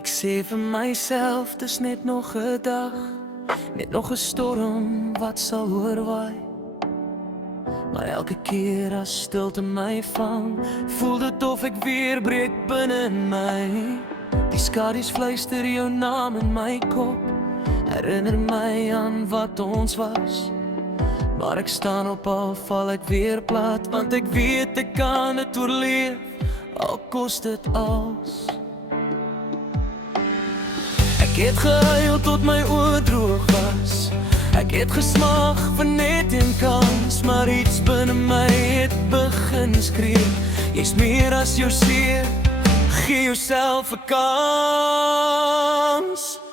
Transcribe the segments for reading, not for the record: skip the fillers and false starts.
Ek sê vir myself, dis net nog 'n dag, net nog 'n storm wat sal oorwaai. Maar elke keer as stilte my vang, voel dit of ek weer breek binne in my. Die skadu's fluister jou naam in my kop, herinner my aan wat ons was. Maar ek staan op, al val ek weer plat, want ek weet ek kan dit oorleef, al kos dit als. Ek het gehuil tot my oë droog was, ek het gesmag vir net een kans, maar iets binne my het begin skree. Jy's meer as jou seer, gee jouself 'n kans.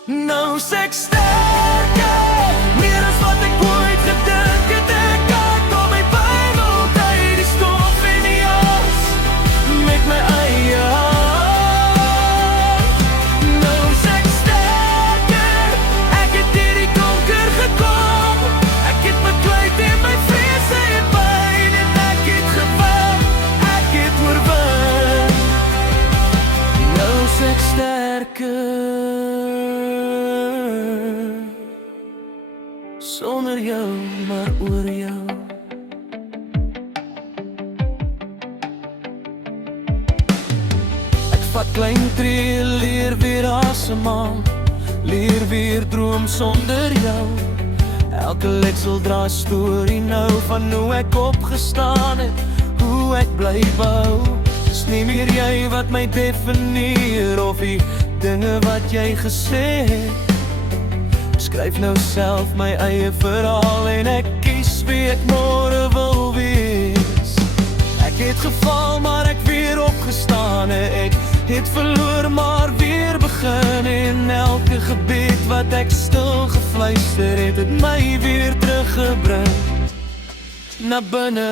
Nou is ek sterker, meer as wat ek ooit gedink het. Ek kan al my pyn uit die stof en die as, met my eie hand. Nou is ek sterker, ek het hierdie donker gekom. Ek het bekleed in my vrees en pyn, en ek het gewen, ek het oorwin. Nou is ek sterker, sonder jou, maar oor jou. Ek vat klein tree, leer weer asemhaal, leer weer droom sonder jou. Elke leksel dra 'n storie nou, van hoe ek opgestaan het, hoe ek bly bou. Dis nie meer jy wat my definieer, of die dinge wat jy gesê het. Skryf nou self my eie verhaal, en ek kies wie ek môre wil wees. Ek het geval, maar ek weer opgestaan. Ek het verloor, maar weer begin. En elke gebed wat ek stil gefluister het, het my weer teruggebring na binne.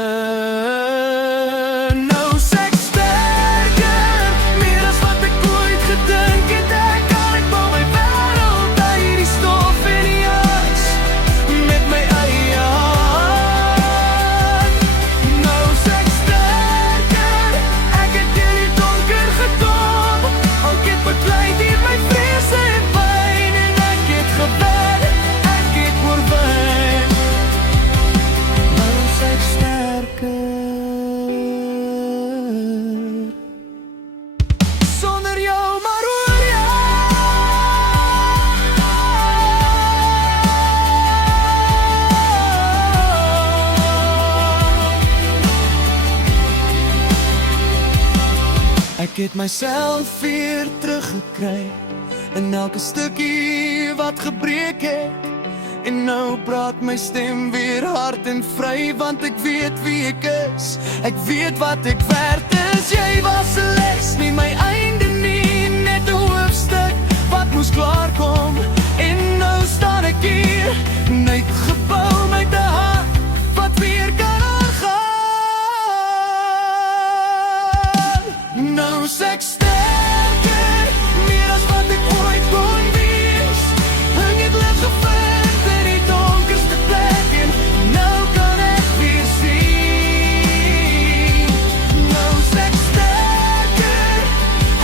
Nou is ek sterker, meer as wat ek ooit gedink het. Ek kan ek bou my wêreld uit die stof en die as, met my eie hand. Nou is ek sterker, ek het in die donker gekom. Al het bekleid in my vrees en pyn, en ek het gewen, ek het oorwin. Nou is ek sterker, sonder jou, maar oor jou. Ek het myself weer teruggekry, in elke stukkie wat gebreek het. En nou praat my stem weer hard en vry, want ek weet wie ek is, ek weet wat ek werd is. Jy was 'n les, nie my einde nie, net 'n hoofstuk wat moes klaarkom. En nou staan ek hier, net gebou met 'n hart wat weer kan aangaan. Nou is ek sterker, meer as wat ek ooit kon wees. Hang het lig gevind in die donkerste plek, en nou kan ek weer sien. Nou is ek sterker,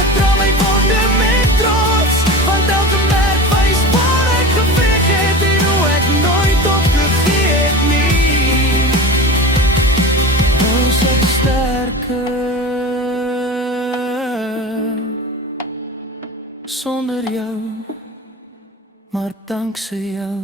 ek dra my wonde met trots, want elke merk wys waar ek geveg het, en hoe ek nooit opgegee het nie. Nou is ek sterker, sonder jou, maar dankse jou.